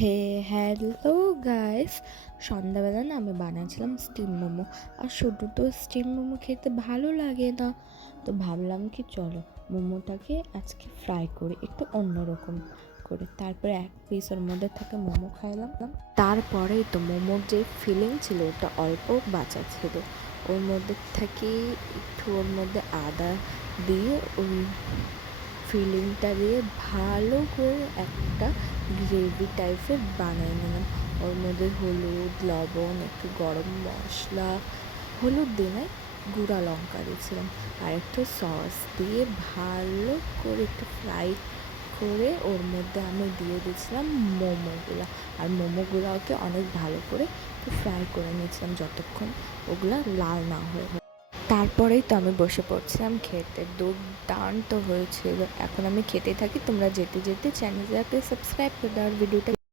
হে hello guys, সন্ধ্যাবেলা না আমি বানাচ্ছিলাম স্টিম মোমো। আর শুধু তো স্টিম মোমো খেতে ভালো লাগে না, তো ভাবলাম কি চলো মোমোটাকে আজকে ফ্রাই করি একটু অন্যরকম করে। তারপরে এক পিস ওর মধ্যে থেকে মোমো খাইলাম। তারপরেই তো মোমোর যে ফিলিং ছিল ওটা অল্প বাঁচা ছিল, ওর মধ্যে থেকে একটু ওর মধ্যে আদা দিয়ে ওই ফিলিংটা দিয়ে ভালো করে একটা গ্রেভি টাইপের বানিয়ে নিলাম। ওর মধ্যে হলুদ, লবণ, একটু গরম মশলা, হলুদ দিয়ে নাই, গুঁড়া লঙ্কা দিয়েছিলাম, আর একটু সস দিয়ে ভালো করে একটু ফ্রাই করে ওর মধ্যে আমি দিয়ে দিয়েছিলাম মোমোগুলো। আর মোমোগুলোকে অনেক ভালো করে একটু ফ্রাই করে নিয়েছিলাম যতক্ষণ ওগুলো লাল না হয়ে। তারপরেই তো আমি বসে পড়ছিলাম খেতে। দুর্দান্ত হয়েছিল। এখন আমি খেতে থাকি, তোমরা যেতে যেতে চ্যানেলটাকে সাবস্ক্রাইব করে দাও, ভিডিওটা